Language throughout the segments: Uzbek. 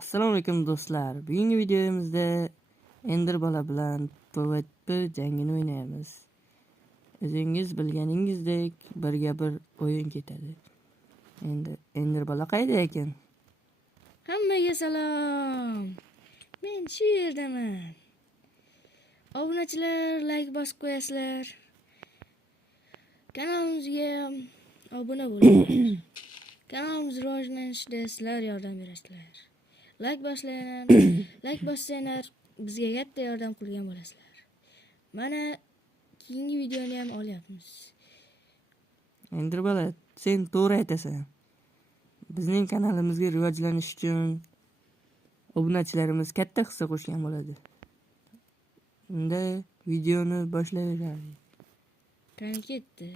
Assalomu alaykum do'stlar. Bugungi videomizda Ender bola bilan PvP jangini o'ynaymiz. O'zingiz bilganingizdek, birga bir o'yin ketadi. Endi Ender bola qayda ekan? Hammaga salom. Men shu yerdaman. Obunachilar like bosib qo'yasizlar. Kanalimizga obuna bo'linglar. Kanalimiz rivojlanishida sizlar yordam berasizlar. Like bosinglar. Like bossanglar bizga katta yordam qilgan bo'lasizlar. Mana keyingi videoni ham olyapmiz. Ender bola, sen to'g'ri aytasan. Bizning kanalimizga rivojlanish uchun obunachilarimiz katta hissa qo'shgan bo'ladi. Unda videoni boshlayveramiz. Qani ketdi.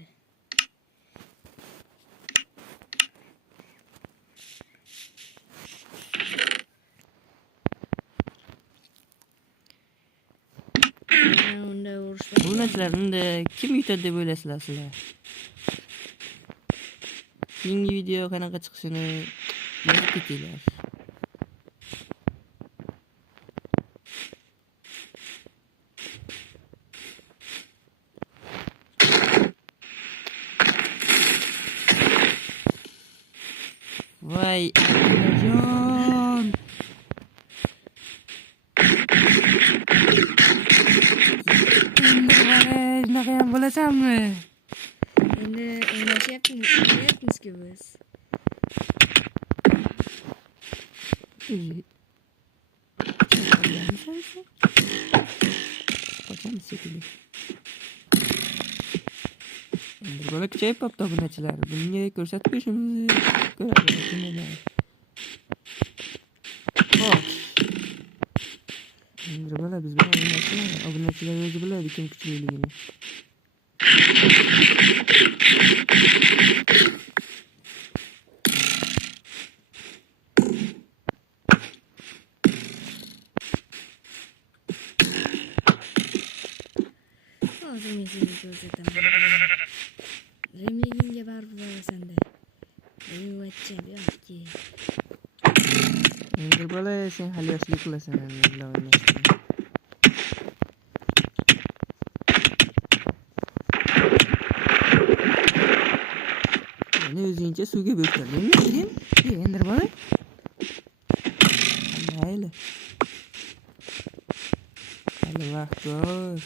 Unda urushda Obunachilarni kim yutadi deb o'ylaysizlar sizlar? Keyingi video qanaqa chiqishini yozib ketinglar. Voy, jon! Shunaqa ham bo'lasanmi? endi o'ynashyapmiz-ku biz. Endi bola kuchayib qopti obunachilar. Bunga ko'rsatib qo'yishimizni ko'radi. Xo'sh. Endi bola biz bilan o'ynashmaydi. Obunachilar o'zi biladi kim kuchliligini. Hozir men senga ko'rsataman. Remligingga baribir borasan-da. Deyvachcham yo'qki. Endi bola sen hali yoshlik qilasan bilan o'ynashni. Meni o'zingcha suvga bo'ktirdingmi? Endi bola. Mayli. Hali vaqt bor.